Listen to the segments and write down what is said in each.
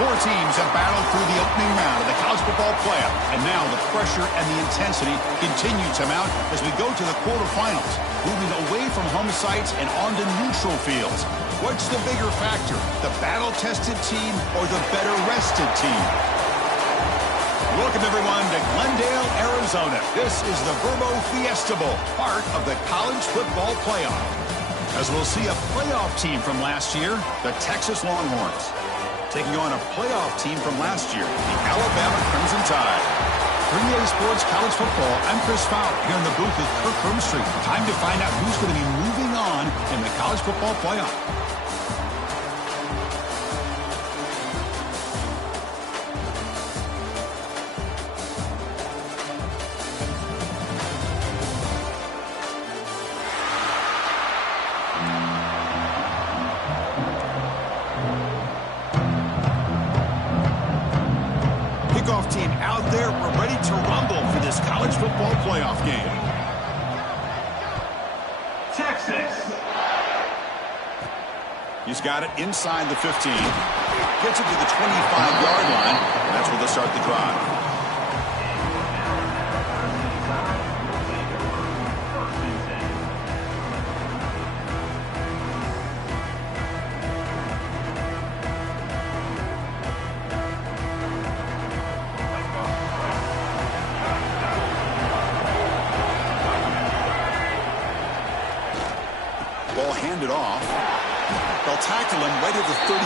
Four teams have battled through the opening round of the college football playoff, and now the pressure and the intensity continue to mount as we go to the quarterfinals, moving away from home sites and onto neutral fields. What's the bigger factor, the battle-tested team or the better-rested team? Welcome, everyone, to Glendale, Arizona. This is the Verbo Fiesta Bowl, part of the college football playoff. As we'll see a playoff team from last year, the Texas Longhorns, taking on a playoff team from last year, the Alabama Crimson Tide. 3A Sports College Football, I'm Chris Fowler, here in the booth with Kirk Hermstreet. Time to find out who's going to be moving on in the college football playoff. Team out there, we're ready to rumble for this college football playoff game. Texas. He's got it inside the 15. Gets it to the 25-yard line. And that's where they'll start the drive. Ball handed off. They'll tackle him right at the 31.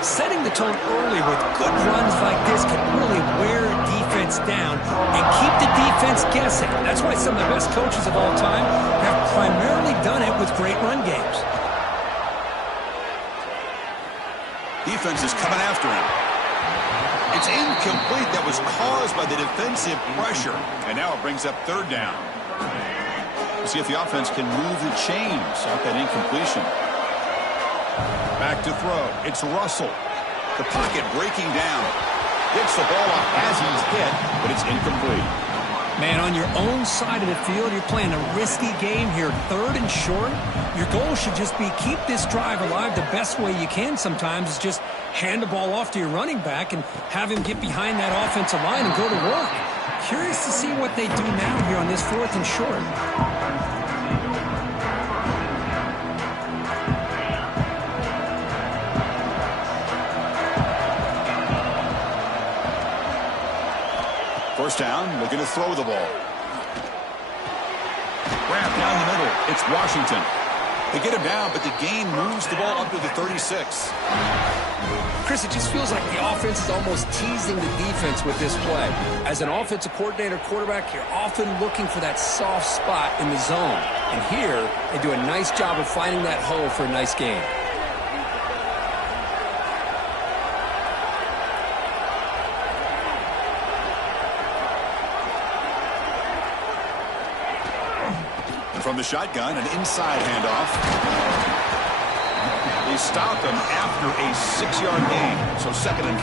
Setting the tone early with good runs like this can really wear a defense down and keep the defense guessing. That's why some of the best coaches of all time have primarily done it with great run games. Defense is coming after him. It's incomplete. That was caused by the defensive pressure. And now it brings up third down. We'll see if the offense can move the chains off that incompletion. Back to throw. It's Russell. The pocket breaking down. Gets the ball off as he's hit, but it's incomplete. Man, on your own side of the field, you're playing a risky game here. Third and short. Your goal should just be keep this drive alive the best way you can sometimes is just hand the ball off to your running back and have him get behind that offensive line and go to work. Curious to see what they do now here on this fourth and short. First down, looking to throw the ball. Wrap down the middle. It's Washington. They get him down, but the gain moves the ball up to the 36. Chris, it just feels like the offense is almost teasing the defense with this play. As an offensive coordinator, quarterback, you're often looking for that soft spot in the zone. And here, they do a nice job of finding that hole for a nice gain. From the shotgun, an inside handoff. They stop him after a 6-yard gain, so 2nd and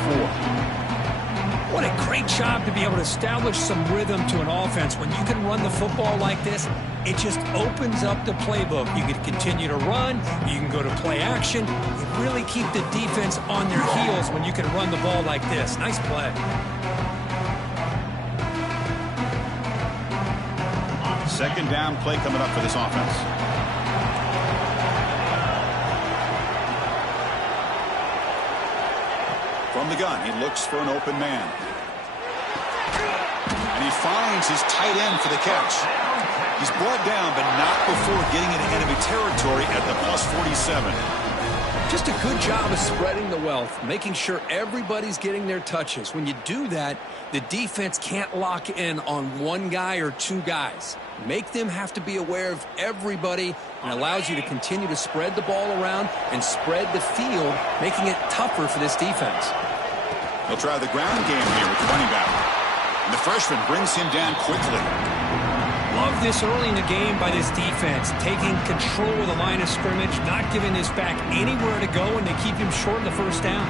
4. What a great job to be able to establish some rhythm to an offense. When you can run the football like this, it just opens up the playbook. You can continue to run. You can go to play action. You really keep the defense on their heels when you can run the ball like this. Nice play. Second down play coming up for this offense. From the gun, he looks for an open man. And he finds his tight end for the catch. He's brought down, but not before getting into enemy territory at the +47. Just a good job of spreading the wealth, making sure everybody's getting their touches. When you do that, the defense can't lock in on one guy or two guys. Make them have to be aware of everybody and allows you to continue to spread the ball around and spread the field, making it tougher for this defense. They'll try the ground game here with the running back. And the freshman brings him down quickly. Love this early in the game by this defense, taking control of the line of scrimmage, not giving this back anywhere to go, and they keep him short of the first down.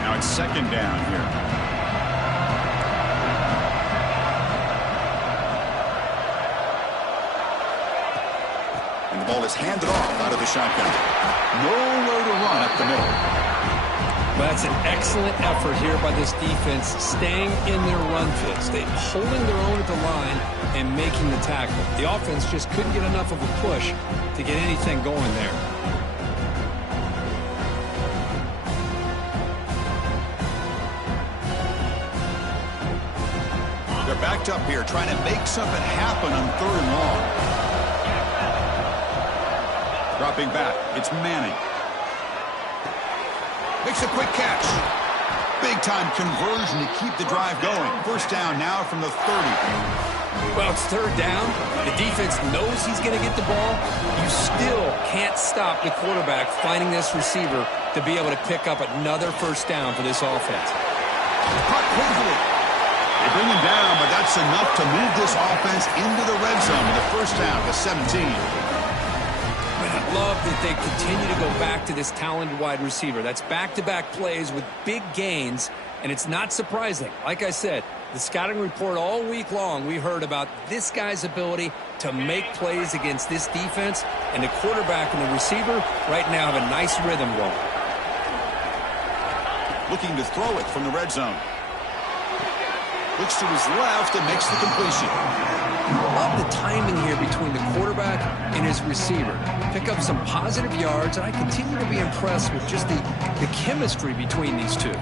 Now it's second down here. And the ball is handed off out of the shotgun. Nowhere to run up the middle. Well, that's an excellent effort here by this defense, staying in their run fits. They holding their own at the line and making the tackle. The offense just couldn't get enough of a push to get anything going there. They're backed up here, trying to make something happen on 3rd and long. Dropping back, it's Manning. Makes a quick catch. Big-time conversion to keep the drive going. First down now from the 30. Well, it's 3rd down. The defense knows he's going to get the ball. You still can't stop the quarterback finding this receiver to be able to pick up another first down for this offense. Caught quickly. They bring him down, but that's enough to move this offense into the red zone with a first down to 17. I love that they continue to go back to this talented wide receiver. That's back-to-back plays with big gains, and it's not surprising. Like I said, the scouting report all week long, we heard about this guy's ability to make plays against this defense, and the quarterback and the receiver right now have a nice rhythm going. Looking to throw it from the red zone. Looks to his left and makes the completion. Love the timing here between the quarterback and his receiver. Pick up some positive yards, and I continue to be impressed with just the chemistry between these two.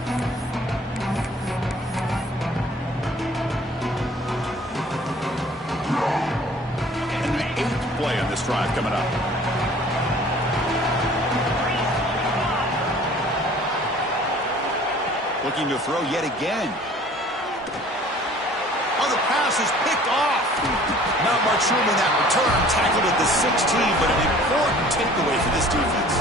And the 8th play on this drive coming up. Looking to throw yet again. Oh, the pass is picked off. Not much room in that return. Tackled at the 16, but an important takeaway for this defense.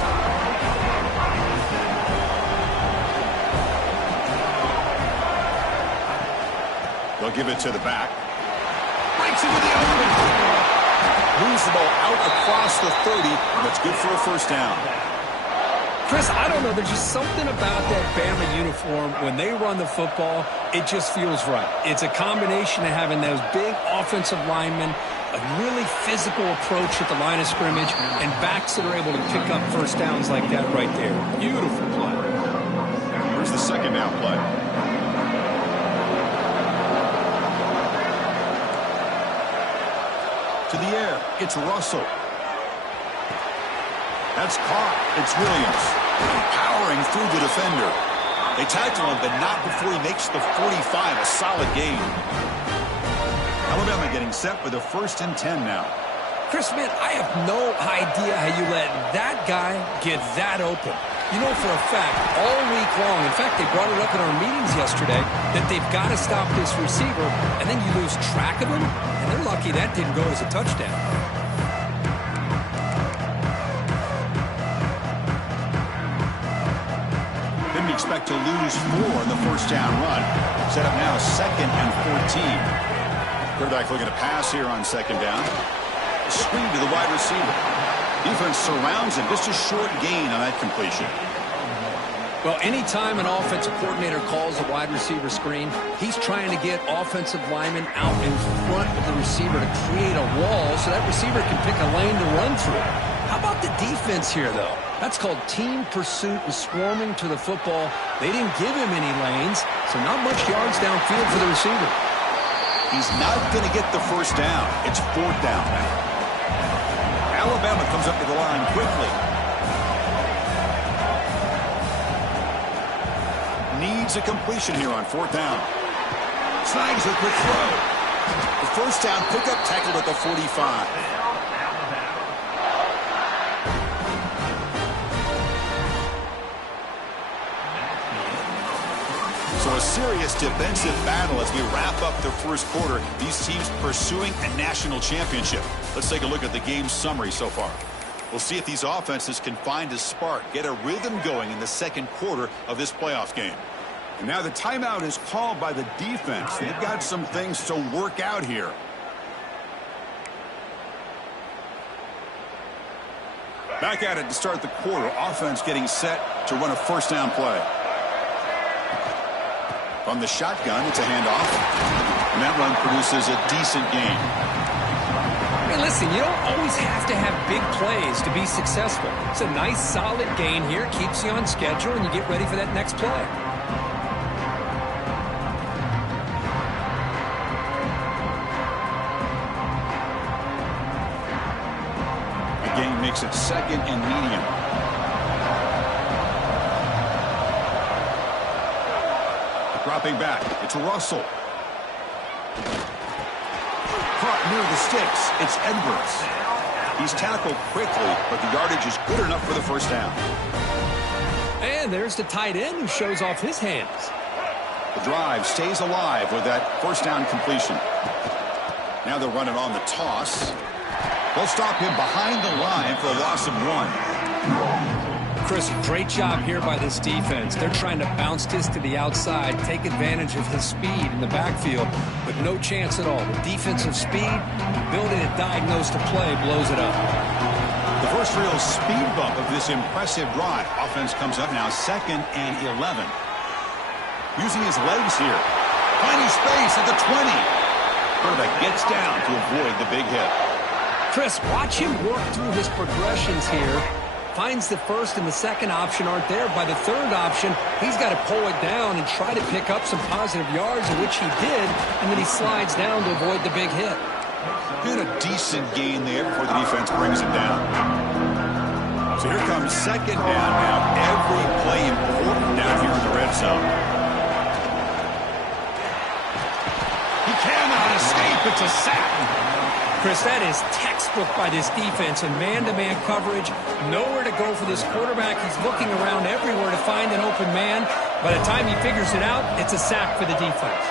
They'll give it to the back. Breaks into the open. Moves the ball out across the 30, and that's good for a first down. Chris, I don't know. There's just something about that Bama uniform. When they run the football, it just feels right. It's a combination of having those big offensive linemen, a really physical approach at the line of scrimmage, and backs that are able to pick up first downs like that right there. Beautiful play. Here's the second down play. To the air, it's Russell. That's caught. It's Williams. Powering through the defender. They tackle him, but not before he makes the 45. A solid gain. Alabama getting set with a 1st and 10 now. Chris, man, I have no idea how you let that guy get that open. You know for a fact, all week long, in fact, they brought it up in our meetings yesterday, that they've got to stop this receiver, and then you lose track of him, and they're lucky that didn't go as a touchdown. Expect to lose 4 in the first down run. Set up now 2nd and 14. Quarterback looking to pass here on 2nd down. Screen to the wide receiver. Defense surrounds him. Just a short gain on that completion. Well, anytime an offensive coordinator calls a wide receiver screen, he's trying to get offensive linemen out in front of the receiver to create a wall so that receiver can pick a lane to run through. How about the defense here, though? That's called team pursuit and swarming to the football. They didn't give him any lanes, so not much yards downfield for the receiver. He's not going to get the first down. It's 4th down now. Alabama comes up to the line quickly. Needs a completion here on 4th down. Snags a quick throw. The first down pickup tackled at the 45. So a serious defensive battle as we wrap up the first quarter. These teams pursuing a national championship. Let's take a look at the game summary so far. We'll see if these offenses can find a spark, get a rhythm going in the second quarter of this playoff game. And now the timeout is called by the defense. They've got some things to work out here. Back at it to start the quarter. Offense getting set to run a first down play. From the shotgun, it's a handoff. And that run produces a decent gain. Hey, listen, you don't always have to have big plays to be successful. It's a nice, solid gain here. Keeps you on schedule, and you get ready for that next play. The game makes it 2nd and medium. Dropping back. It's Russell. Caught near the sticks. It's Edwards. He's tackled quickly, but the yardage is good enough for the first down. And there's the tight end who shows off his hands. The drive stays alive with that first down completion. Now they're running on the toss. They'll stop him behind the line for a loss of 1. Chris, great job here by this defense. They're trying to bounce this to the outside, take advantage of his speed in the backfield, but no chance at all. The defensive speed, ability to diagnose the play, blows it up. The first real speed bump of this impressive drive. Offense comes up now 2nd and 11. Using his legs here. Finding space at the 20. Quarterback gets down to avoid the big hit. Chris, watch him work through his progressions here. Finds the first and the second option aren't there. By the third option, he's got to pull it down and try to pick up some positive yards, of which he did, and then he slides down to avoid the big hit. Did a decent gain there before the defense brings him down. So here comes 2nd down now. Every play important down here in the red zone. He cannot escape. It's a sack. Chris, that is textbook by this defense and man-to-man coverage. Nowhere to go for this quarterback. He's looking around everywhere to find an open man. By the time he figures it out, it's a sack for the defense.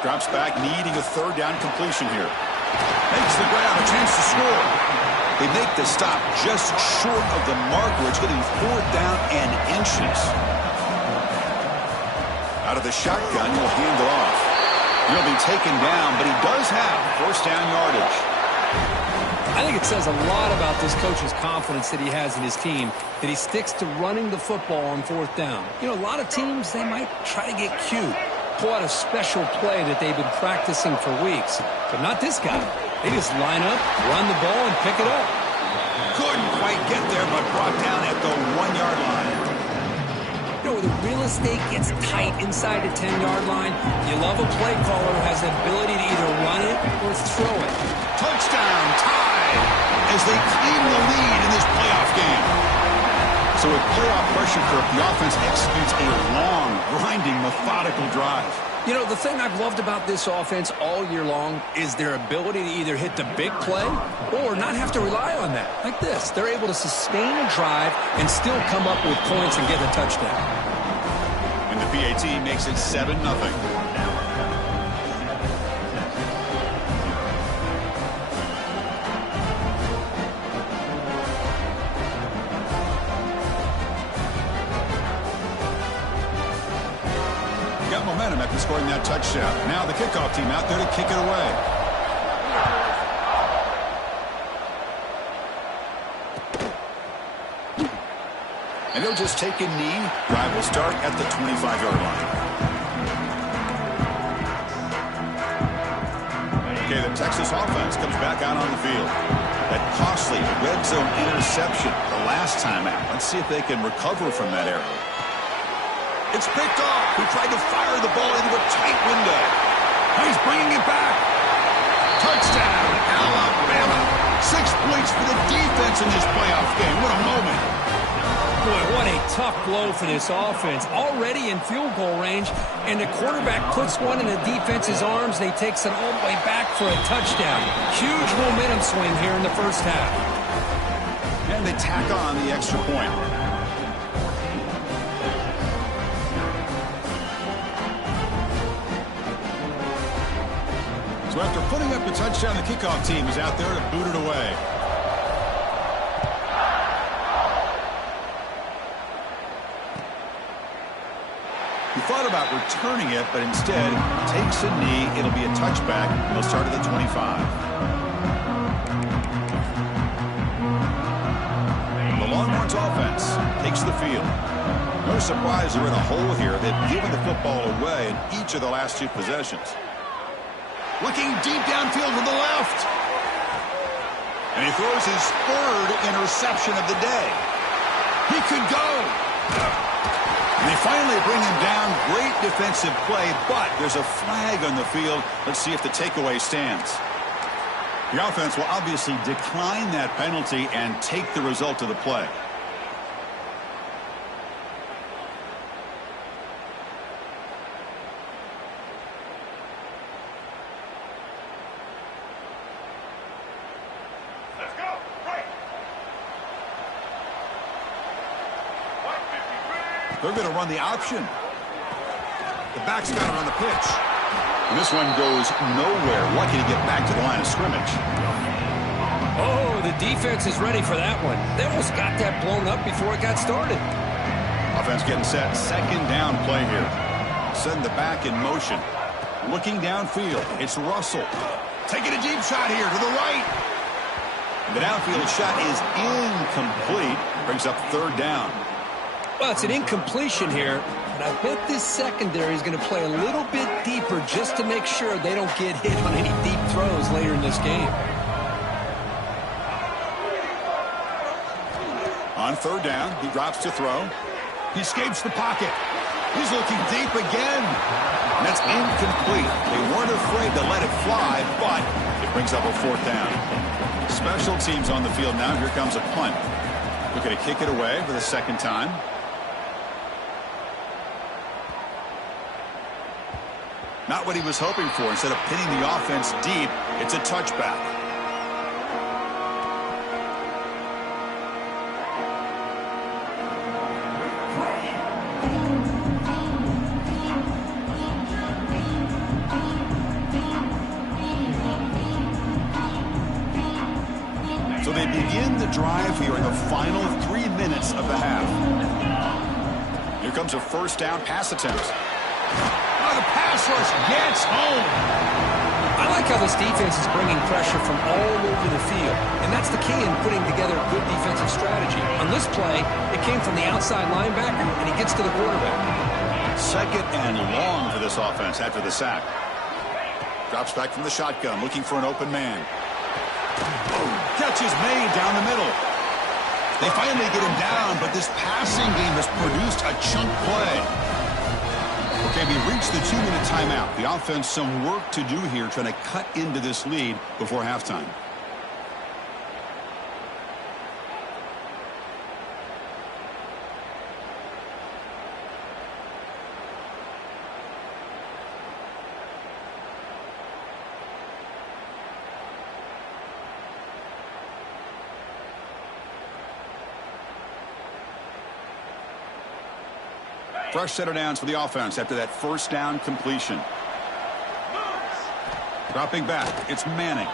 Drops back, needing a 3rd down completion here. Makes the grab, a chance to score. They make the stop just short of the marker. It's getting 4th down and inches. Out of the shotgun, he'll hand it off. He'll be taken down, but he does have first down yardage. I think it says a lot about this coach's confidence that he has in his team, that he sticks to running the football on 4th down. You know, a lot of teams, they might try to get cute, pull out a special play that they've been practicing for weeks. But not this guy. They just line up, run the ball, and pick it up. Couldn't quite get there, but brought down at the 1-yard line. You know, the real estate gets tight inside the 10-yard line. You love a play caller who has the ability to either run it or throw it. Touchdown, tied, as they claim the lead in this playoff game. So with playoff pressure, the offense executes a long, grinding, methodical drive. You know, the thing I've loved about this offense all year long is their ability to either hit the big play or not have to rely on that. Like this. They're able to sustain a drive and still come up with points and get a touchdown. And the PAT makes it 7-0. Got momentum after scoring that touchdown. Now the kickoff team out there to kick it away. And he'll just take a knee. Drive will start at the 25-yard line. Okay, the Texas offense comes back out on the field. That costly red zone interception the last time out. Let's see if they can recover from that error. It's picked off. He tried to fire the ball into a tight window. He's bringing it back. Touchdown, Alabama. 6 points for the defense in this playoff game. What a moment. Boy, what a tough blow for this offense. Already in field goal range, and the quarterback puts one in the defense's arms. They takes it all the way back for a touchdown. Huge momentum swing here in the first half. And they tack on the extra point. So after putting up the touchdown, the kickoff team is out there to boot it away. He thought about returning it, but instead takes a knee. It'll be a touchback. He'll start at the 25. The Longhorns offense takes the field. No surprise they're in a hole here. They've given the football away in each of the last 2 possessions. Looking deep downfield to the left. And he throws his third interception of the day. He could go. And they finally bring him down. Great defensive play, but there's a flag on the field. Let's see if the takeaway stands. The offense will obviously decline that penalty and take the result of the play. Let's go. Right. They're going to run the option. The back's got it on the pitch. And this one goes nowhere. Lucky to get back to the line of scrimmage. Oh, the defense is ready for that one. They almost got that blown up before it got started. Offense getting set. Second down play here. Send the back in motion. Looking downfield. It's Russell. Taking a deep shot here to the right. The downfield shot is incomplete. Brings up third down. Well, it's an incompletion here, but I bet this secondary is going to play a little bit deeper just to make sure they don't get hit on any deep throws later in this game. On third down, he drops to throw. He escapes the pocket. He's looking deep again. And that's incomplete. They weren't afraid to let it fly, but it brings up a fourth down. Special teams on the field now. Here comes a punt. Looking to kick it away for the second time. Not what he was hoping for. Instead of pinning the offense deep, it's a touchback. So they begin the drive here in the final 3 minutes of the half. Here comes a first down pass attempt. The pass rush gets home. I like how this defense is bringing pressure from all over the field, and that's the key in putting together a good defensive strategy. On this play, it came from the outside linebacker, and he gets to the quarterback. Second and long for this offense after the sack. Drops back from the shotgun, looking for an open man. Catch is made down the middle. They finally get him down, but this passing game has produced a chunk play. Okay, we reached the 2-minute timeout. The offense some work to do here trying to cut into this lead before halftime. Fresh set of downs for the offense after that first down completion. Dropping back, it's Manning.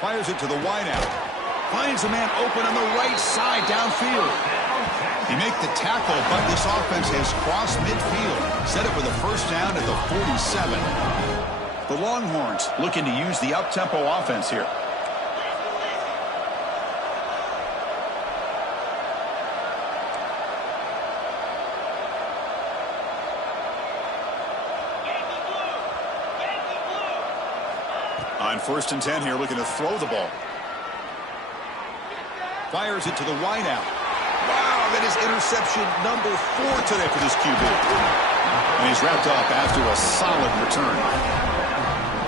Fires it to the wideout. Finds a man open on the right side downfield. He makes the tackle, but this offense has crossed midfield. Set up with a first down at the 47. The Longhorns looking to use the up-tempo offense here. On 1st and 10 here, looking to throw the ball. Fires it to the wideout. Wow, that is interception number 4 today for this QB. And he's wrapped up after a solid return.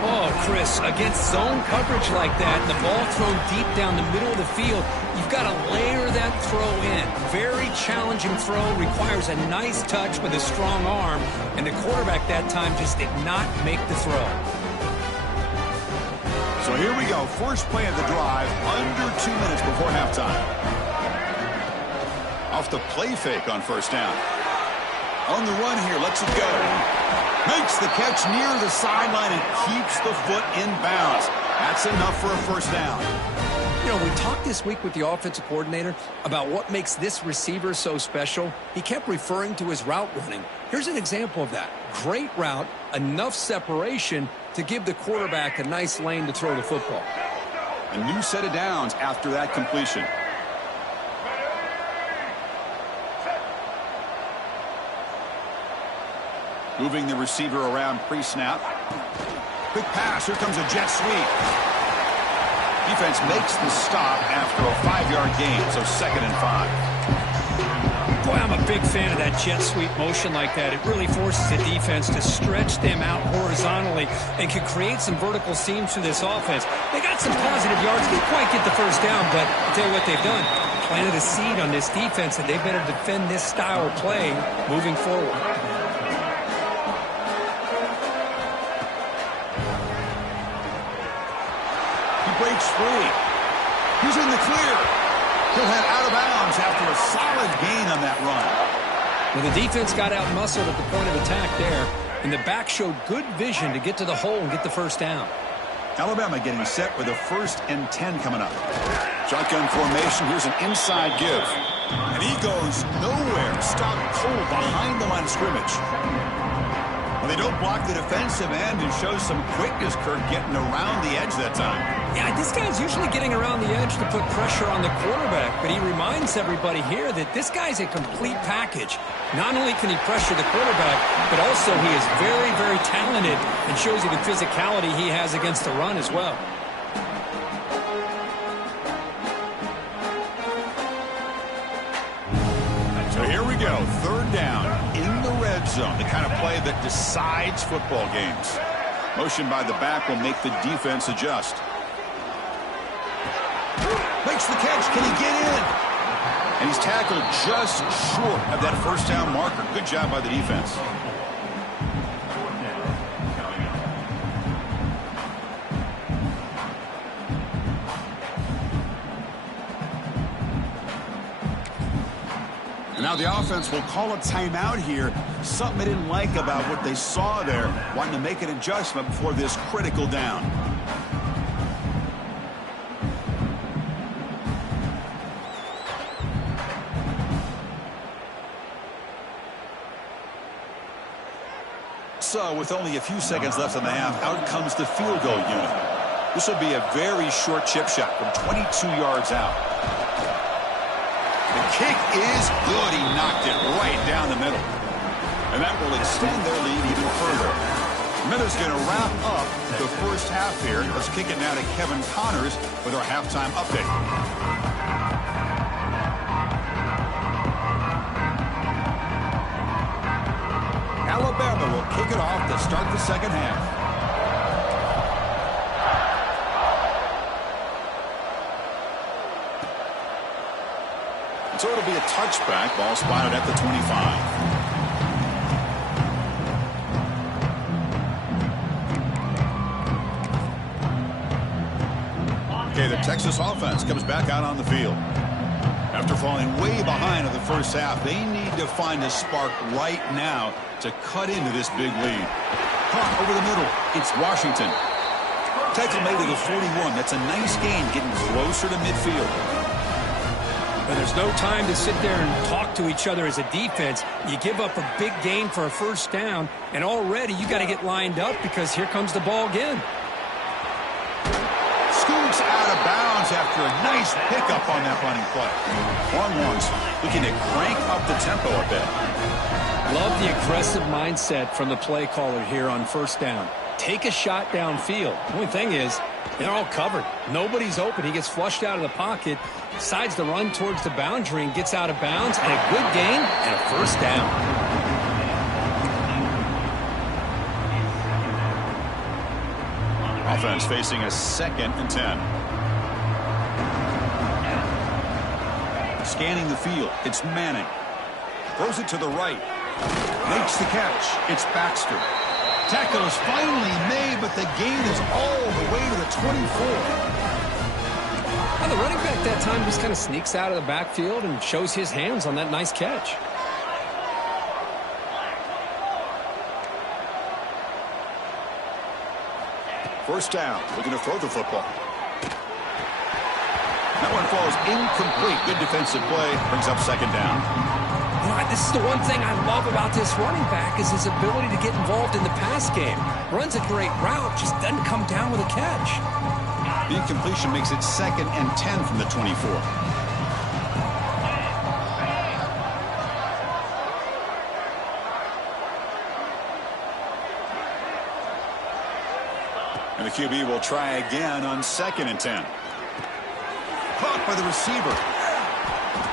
Oh, Chris, against zone coverage like that, the ball thrown deep down the middle of the field, you've got to layer that throw in. Very challenging throw, requires a nice touch with a strong arm, and the quarterback that time just did not make the throw. So here we go. First play of the drive, under 2 minutes before halftime. Off the play fake on first down. On the run here, lets it go. Makes the catch near the sideline and keeps the foot in bounds. That's enough for a first down. You know, we talked this week with the offensive coordinator about what makes this receiver so special. He kept referring to his route running. Here's an example of that. Great route, enough separation to give the quarterback a nice lane to throw the football. A new set of downs after that completion. Moving the receiver around pre-snap. Quick pass. Here comes a jet sweep. Defense makes the stop after a 5-yard gain, so 2nd and 5. Boy, I'm a big fan of that jet sweep motion like that. It really forces the defense to stretch them out horizontally and can create some vertical seams for this offense. They got some positive yards. Didn't quite get the first down, but I'll tell you what they've done. Planted a seed on this defense that they better defend this style of play moving forward. Breaks free. He's in the clear. He'll head out of bounds after a solid gain on that run. Well, the defense got out-muscled at the point of attack there, and the back showed good vision to get to the hole and get the first down. Alabama getting set with a 1st and 10 coming up. Shotgun formation. Here's an inside give. And he goes nowhere. Stopped cold behind the line of scrimmage. Well, they don't block the defensive end and show some quickness, Kirk, getting around the edge that time. Yeah, this guy's usually getting around the edge to put pressure on the quarterback, but he reminds everybody here that this guy's a complete package. Not only can he pressure the quarterback, but also he is very, very talented and shows you the physicality he has against the run as well. So here we go, 3rd down in the red zone, the kind of play that decides football games. Motion by the back will make the defense adjust. Makes the catch. Can he get in? And he's tackled just short of that 1st down marker. Good job by the defense. And now the offense will call a timeout here. Something they didn't like about what they saw there. Wanting to make an adjustment before this critical down. So with only a few seconds left in the half, out comes the field goal unit. This will be a very short chip shot from 22 yards out. The kick is good. He knocked it right down the middle. And that will extend their lead even further. Miller's going to wrap up the first half here. Let's kick it now to Kevin Connors with our halftime update. Alabama will kick it off to start the second half. So it'll be a touchback. Ball spotted at the 25. Okay, the Texas offense comes back out on the field. After falling way behind in the first half, they need to find a spark right now to cut into this big lead. Caught over the middle. It's Washington. Tackle made to the 41. That's a nice gain, getting closer to midfield. And there's no time to sit there and talk to each other as a defense. You give up a big gain for a first down, and already you got to get lined up because here comes the ball again. Scoots out of bounds after a nice pickup on that running play. Longhorns looking to crank up the tempo a bit. Love the aggressive mindset from the play caller here on first down. Take a shot downfield. The only thing is, they're all covered. Nobody's open. He gets flushed out of the pocket, decides to run towards the boundary and gets out of bounds, and a good gain and a first down. Offense facing a 2nd and 10. Scanning the field. It's Manning. Throws it to the right. Makes the catch. It's Baxter. Tackle is finally made, but the gain is all the way to the 24. Well, the running back that time just kind of sneaks out of the backfield and shows his hands on that nice catch. First down. Looking to throw the football. That one falls incomplete. Good defensive play. Brings up second down. You know, this is the one thing I love about this running back is his ability to get involved in the pass game. Runs a great route, just doesn't come down with a catch. The incompletion makes it 2nd and 10 from the 24. And the QB will try again on 2nd and 10. Caught by the receiver.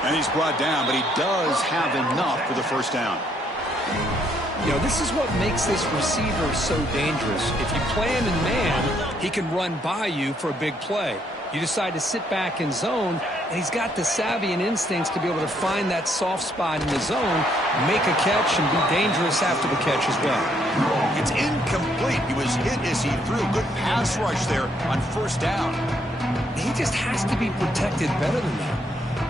And he's brought down, but he does have enough for the first down. You know, this is what makes this receiver so dangerous. If you play him in man, he can run by you for a big play. You decide to sit back in zone, and he's got the savvy and instincts to be able to find that soft spot in the zone, make a catch, and be dangerous after the catch as well. It's incomplete. He was hit as he threw. Good pass rush there on first down. He just has to be protected better than that.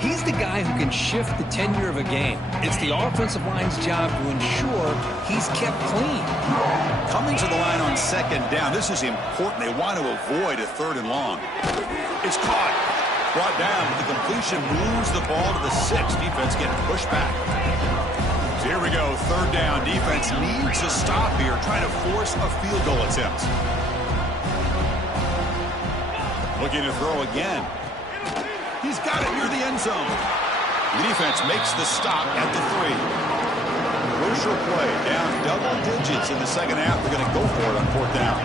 He's the guy who can shift the tenure of a game. It's the offensive line's job to ensure he's kept clean. Coming to the line on 2nd down. This is important. They want to avoid a 3rd and long. It's caught. Brought down, but the completion moves the ball to the 6. Defense getting pushed back. So here we go. 3rd down. Defense needs to stop here, trying to force a field goal attempt. Looking to throw again. He's got it near the end zone. The defense makes the stop at the 3. Crucial play. Down double digits in the 2nd half. They're going to go for it on 4th down.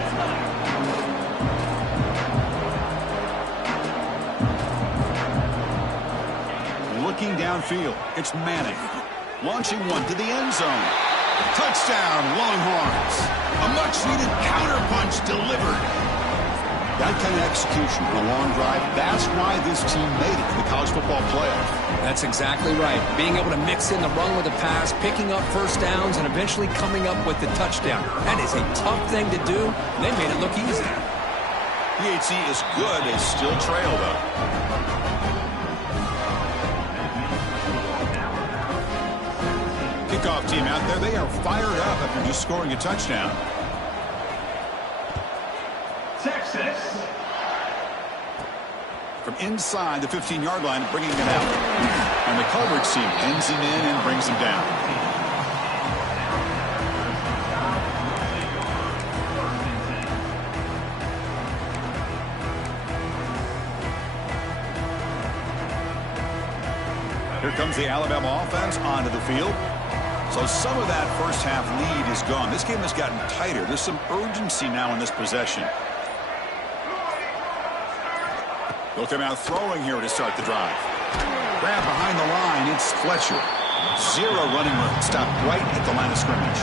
Looking downfield. It's Manning. Launching one to the end zone. Touchdown, Longhorns. A much-needed counterpunch delivered. That kind of execution on a long drive, that's why this team made it to the college football playoff. That's exactly right. Being able to mix in the run with the pass, picking up first downs, and eventually coming up with the touchdown. That is a tough thing to do. They made it look easy. PHC is good. They still trail, though. Kickoff team out there. They are fired up after just scoring a touchdown. Texas. From inside the 15-yard line, bringing it out. And the coverage team pins him in and brings him down. Here comes the Alabama offense onto the field. So some of that first half lead is gone. This game has gotten tighter. There's some urgency now in this possession. They'll come out throwing here to start the drive. Grab behind the line. It's Fletcher. 0 running room. Stopped right at the line of scrimmage.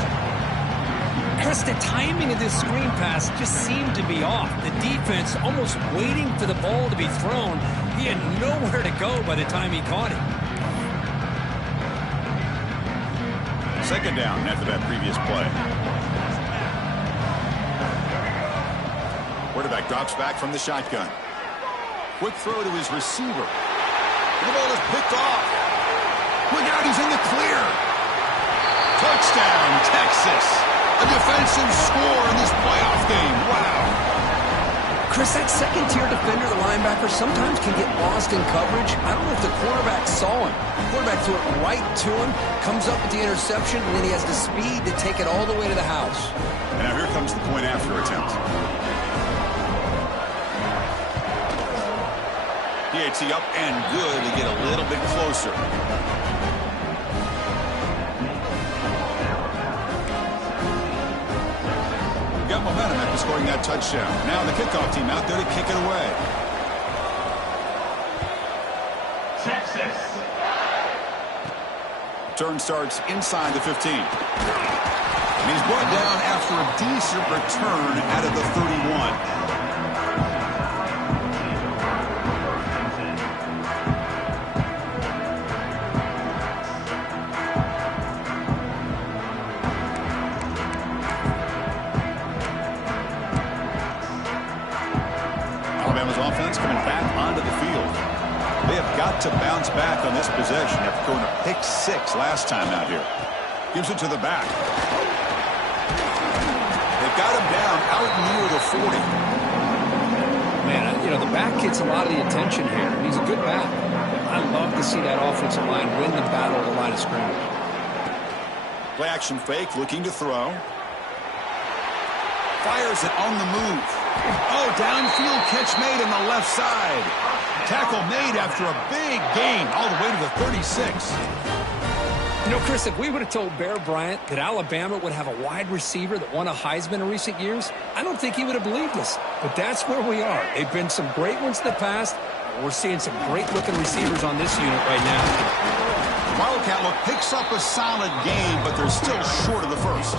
Chris, the timing of this screen pass just seemed to be off. The defense almost waiting for the ball to be thrown. He had nowhere to go by the time he caught it. 2nd down after that previous play. Quarterback drops back from the shotgun. Quick throw to his receiver. The ball is picked off. Look out, he's in the clear. Touchdown, Texas. A defensive score in this playoff game. Wow. Chris, that second-tier defender, the linebacker, sometimes can get lost in coverage. I don't know if the quarterback saw him. The quarterback threw it right to him, comes up with the interception, and then he has the speed to take it all the way to the house. And now here comes the point-after attempt. PHC up and good to get a little bit closer. Got momentum after scoring that touchdown. Now the kickoff team out there to kick it away. Texas. Turn starts inside the 15. And he's brought down after a decent return out of the 31. Alabama's offense coming back onto the field. They have got to bounce back on this possession after throwing a pick 6 last time out here. Gives it to the back. They've got him down out near the 40. Man, you know, the back gets a lot of the attention here. He's a good back. I love to see that offensive line win the battle of the line of scrimmage. Play action fake, looking to throw. Fires it on the move. Oh, downfield catch made on the left side. Tackle made after a big gain all the way to the 36. You know, Chris, if we would have told Bear Bryant that Alabama would have a wide receiver that won a Heisman in recent years, I don't think he would have believed us. But that's where we are. They've been some great ones in the past. We're seeing some great-looking receivers on this unit right now. Wildcat look picks up a solid game, but they're still short of the first.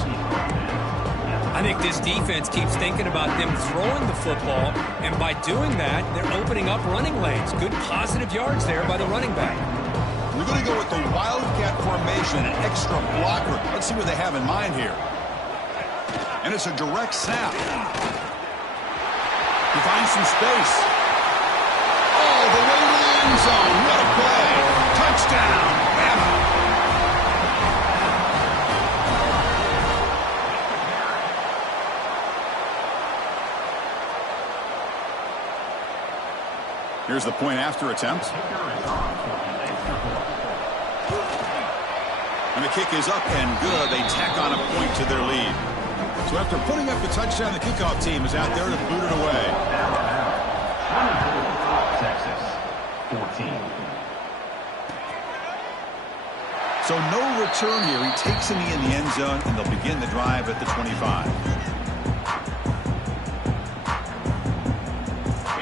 I think this defense keeps thinking about them throwing the football, and by doing that, they're opening up running lanes. Good positive yards there by the running back. We're going to go with the Wildcat formation, an extra blocker. Let's see what they have in mind here. And it's a direct snap. He finds some space. Oh, the way to the end zone. What a play. Touchdown, Bama. Here's the point after attempt. And the kick is up and good. They tack on a point to their lead. So after putting up the touchdown, the kickoff team is out there to boot it away. Texas, 14. So no return here. He takes in the end zone, and they'll begin the drive at the 25.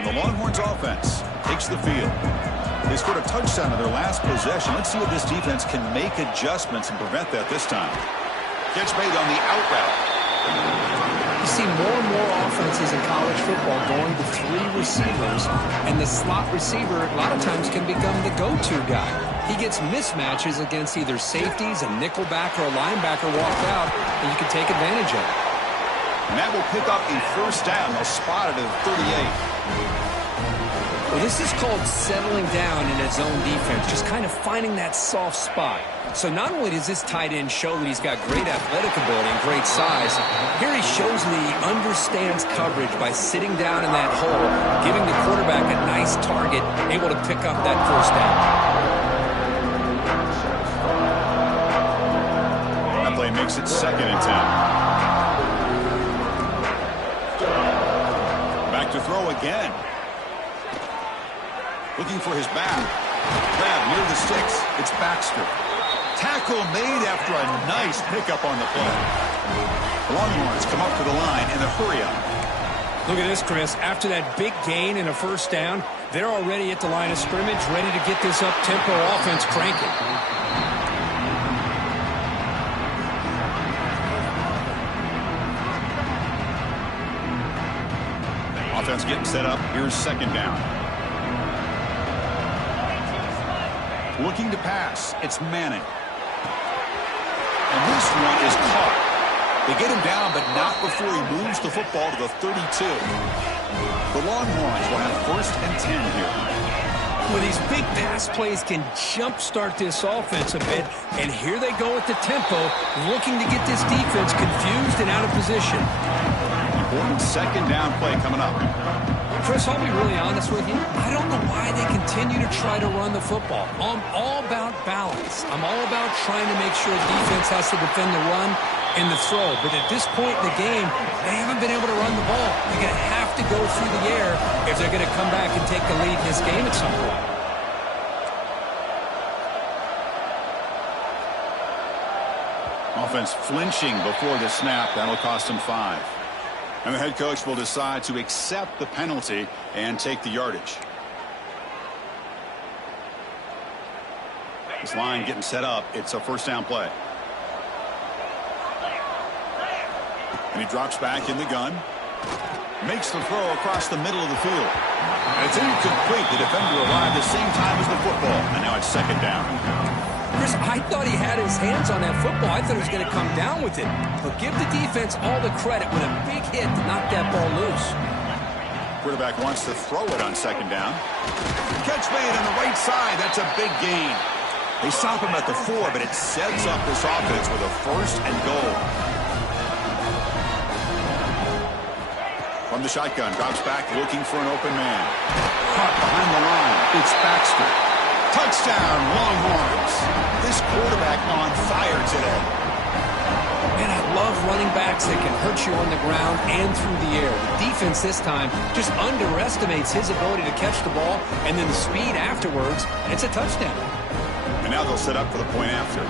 The Longhorns offense takes the field. They scored a touchdown in their last possession. Let's see if this defense can make adjustments and prevent that this time. Catch made on the out route. You see more and more offenses in college football going to 3 receivers, and the slot receiver a lot of times can become the go-to guy. He gets mismatches against either safeties, a nickelback, or a linebacker walked out, and you can take advantage of it. And that will pick up a first down. They'll spot it at 38. Well, this is called settling down in a zone defense, just kind of finding that soft spot. So not only does this tight end show that he's got great athletic ability and great size, here he shows that he understands coverage by sitting down in that hole, giving the quarterback a nice target, able to pick up that first down. That play makes it 2nd and 10. Back to throw again. Looking for his back. Grab near the sticks. It's Baxter. Tackle made after a nice pickup on the play. The Longhorns come up to the line in a hurry-up. Look at this, Chris. After that big gain and a first down, they're already at the line of scrimmage, ready to get this up-tempo offense cranking. Offense getting set up. Here's 2nd down. Looking to pass. It's Manning. And this one is caught. They get him down, but not before he moves the football to the 32. The Longhorns will have 1st and 10 here. Well, these big pass plays can jumpstart this offense a bit, and here they go at the tempo, looking to get this defense confused and out of position. Important 2nd down play coming up. Chris, I'll be really honest with you. I don't know why they continue to try to run the football. I'm all about balance. I'm all about trying to make sure defense has to defend the run and the throw. But at this point in the game, they haven't been able to run the ball. They're going to have to go through the air if they're going to come back and take the lead in this game at some point. Offense flinching before the snap. That'll cost them 5. And the head coach will decide to accept the penalty and take the yardage. This line getting set up. It's a 1st down play. And he drops back in the gun. Makes the throw across the middle of the field. And it's incomplete. The defender arrived the same time as the football. And now it's 2nd down. Chris, I thought he had his hands on that football. I thought he was going to come down with it. But give the defense all the credit with a big hit to knock that ball loose. Quarterback wants to throw it on 2nd down. Catch made on the right side. That's a big gain. They stop him at the 4, but it sets up this offense with a 1st and goal. From the shotgun, drops back looking for an open man. Caught behind the line. It's Baxter. Touchdown, Longhorns. This quarterback on fire today. Man, I love running backs that can hurt you on the ground and through the air. The defense this time just underestimates his ability to catch the ball, and then the speed afterwards, and it's a touchdown. And now they'll set up for the point after.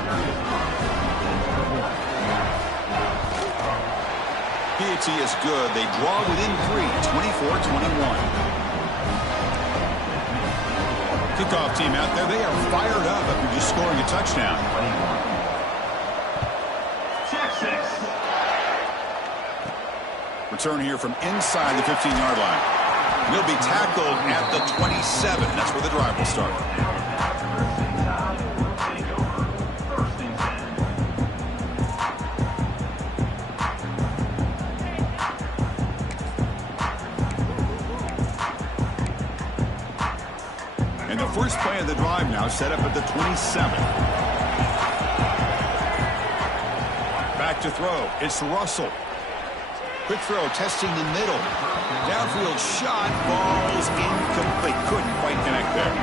PAT is good. They draw within 3, 24-21. Kickoff team out there, they are fired up after just scoring a touchdown. Check 6. Return here from inside the 15-yard line. He'll be tackled at the 27. That's where the drive will start. And the first play of the drive now set up at the 27. Back to throw. It's Russell. Quick throw, testing the middle. Downfield shot, balls incomplete. Couldn't quite connect there.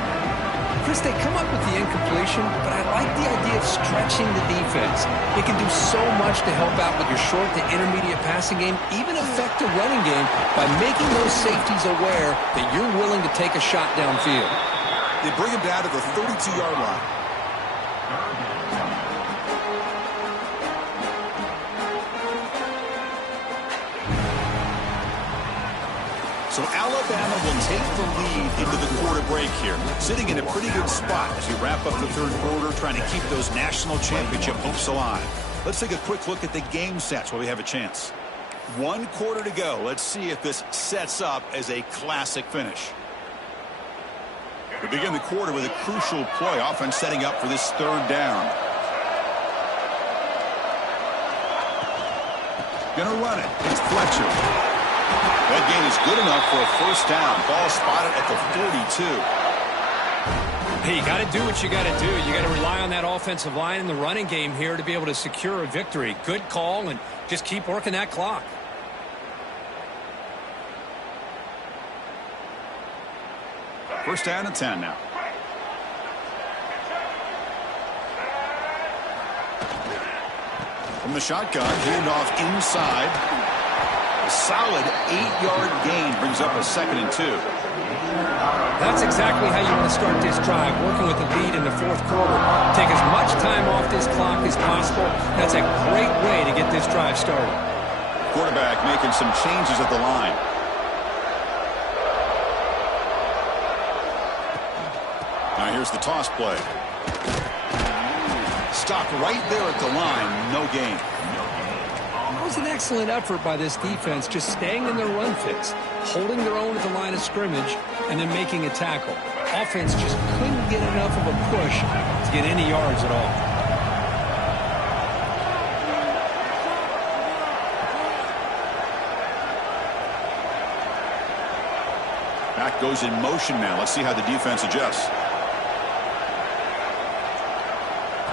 Chris, they come up with the incompletion, but I like the idea of stretching the defense. It can do so much to help out with your short to intermediate passing game, even affect the running game by making those safeties aware that you're willing to take a shot downfield. They bring him down to the 32-yard line. So Alabama will take the lead into the quarter break here, sitting in a pretty good spot as we wrap up the third quarter, trying to keep those national championship hopes alive. Let's take a quick look at the game sets while we have a chance. 1 quarter to go. Let's see if this sets up as a classic finish. We begin the quarter with a crucial play. Offense setting up for this third down. Gonna run it. It's Fletcher. That gain is good enough for a first down. Ball spotted at the 42. Hey, you got to do what you got to do. You got to rely on that offensive line in the running game here to be able to secure a victory. Good call, and just keep working that clock. First down and 10 now. From the shotgun, hand off inside. A solid 8-yard gain brings up a 2nd and 2. That's exactly how you want to start this drive, working with the lead in the fourth quarter. Take as much time off this clock as possible. That's a great way to get this drive started. Quarterback making some changes at the line. Now here's the toss play. Stopped right there at the line. No gain. That was an excellent effort by this defense, just staying in their run fix, holding their own at the line of scrimmage, and then making a tackle. Offense just couldn't get enough of a push to get any yards at all. Back goes in motion now. Let's see how the defense adjusts.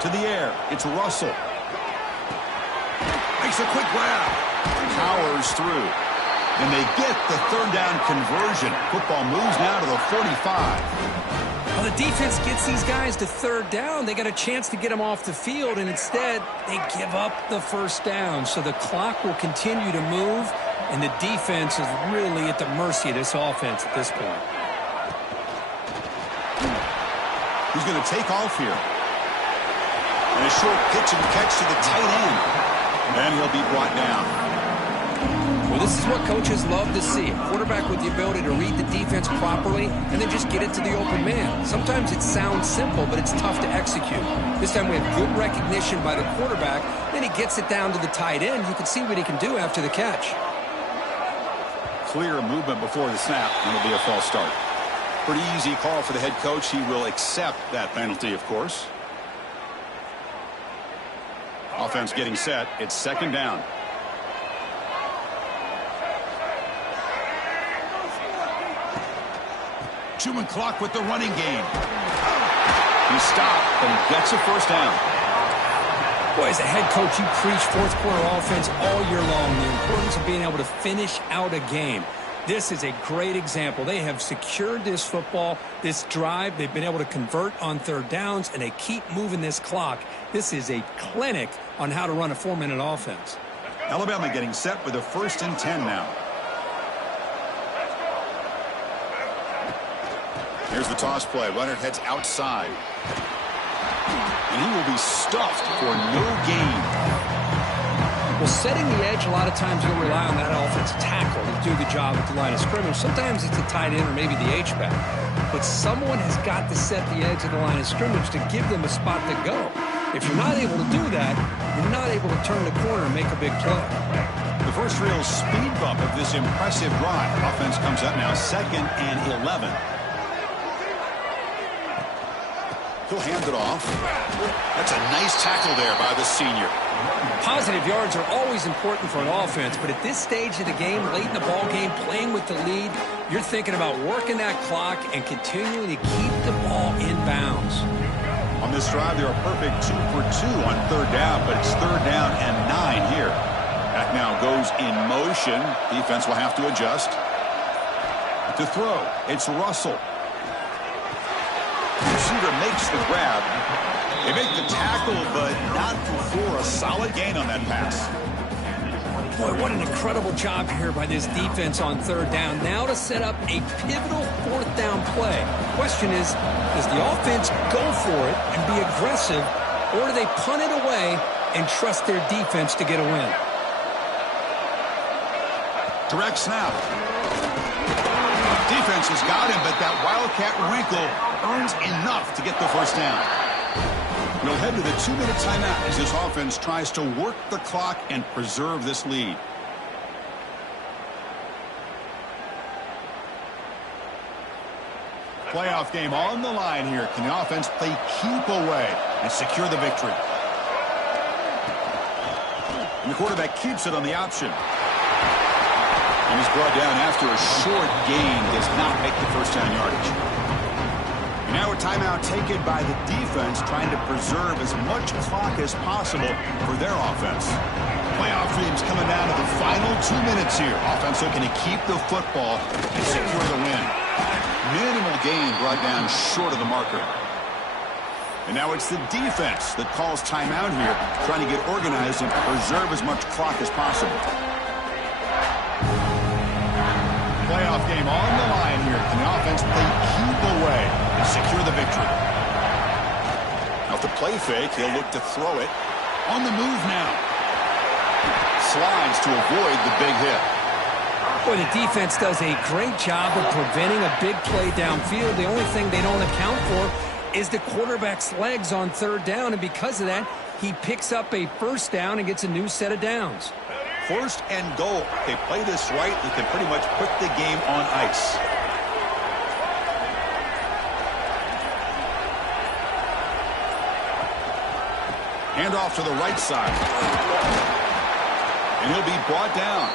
To the air. It's Russell. Makes a quick grab. Powers through. And they get the third down conversion. Football moves now to the 45. Well, the defense gets these guys to third down. They got a chance to get them off the field, and instead they give up the first down. So the clock will continue to move, and the defense is really at the mercy of this offense at this point. Who's going to take off here? And a short pitch and catch to the tight end. And he'll be brought down. Well, this is what coaches love to see. A quarterback with the ability to read the defense properly and then just get it to the open man. Sometimes it sounds simple, but it's tough to execute. This time we have good recognition by the quarterback. Then he gets it down to the tight end. You can see what he can do after the catch. Clear movement before the snap, and it'll be a false start. Pretty easy call for the head coach. He will accept that penalty, of course. Offense getting set. It's second down. Chewing clock with the running game. He stopped and gets a first down. Boy, as a head coach, you preach fourth quarter offense all year long. The importance of being able to finish out a game. This is a great example. They have secured this football, this drive. They've been able to convert on third downs, and they keep moving this clock. This is a clinic on how to run a 4-minute offense. Alabama getting set with a 1st and 10 now. Here's the toss play. Runner heads outside. and he will be stuffed for no gain. Well, setting the edge, a lot of times you'll rely on that offensive tackle to do the job at the line of scrimmage. Sometimes it's a tight end or maybe the H-back. But someone has got to set the edge of the line of scrimmage to give them a spot to go. If you're not able to do that, you're not able to turn the corner and make a big play. The first real speed bump of this impressive drive. Offense comes up now 2nd and 11. He'll hand it off. That's a nice tackle there by the senior. Positive yards are always important for an offense, but at this stage of the game, late in the ball game, playing with the lead, you're thinking about working that clock and continuing to keep the ball in bounds. On this drive, they're a perfect 2 for 2 on 3rd down, but it's 3rd down and 9 here. Back now goes in motion. Defense will have to adjust. To throw, it's Russell. Receiver makes the grab. They make the tackle, but not before a solid gain on that pass. Boy, what an incredible job here by this defense on 3rd down. Now to set up a pivotal 4th down play. Question is, does the offense go for it and be aggressive, or do they punt it away and trust their defense to get a win? Direct snap. Defense has got him, but that Wildcat wrinkle earns enough to get the first down. We'll head to the 2-minute timeout as this offense tries to work the clock and preserve this lead. Playoff game on the line here. Can the offense play keep away and secure the victory? And the quarterback keeps it on the option. And he's brought down after a short gain. Does not make the first down yardage. And now a timeout taken by the defense, trying to preserve as much clock as possible for their offense. Playoff dreams coming down to the final 2 minutes here. Offense looking to keep the football and secure the win. Minimal gain brought down short of the marker. And now it's the defense that calls timeout here, trying to get organized and preserve as much clock as possible. Playoff game on the line here. Can the offense play keep away and secure the victory? Now with the play fake, he'll look to throw it. On the move now. Slides to avoid the big hit. Boy, the defense does a great job of preventing a big play downfield. The only thing they don't account for is the quarterback's legs on 3rd down, and because of that, he picks up a first down and gets a new set of downs. 1st and goal. If they play this right, they can pretty much put the game on ice. Hand off to the right side. And he'll be brought down.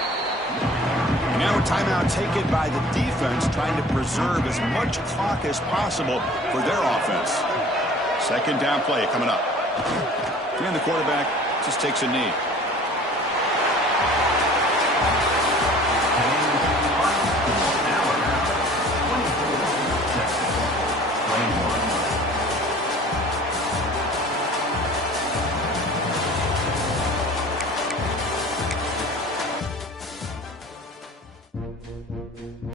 And now a timeout taken by the defense, trying to preserve as much clock as possible for their offense. 2nd down play coming up. And the quarterback just takes a knee.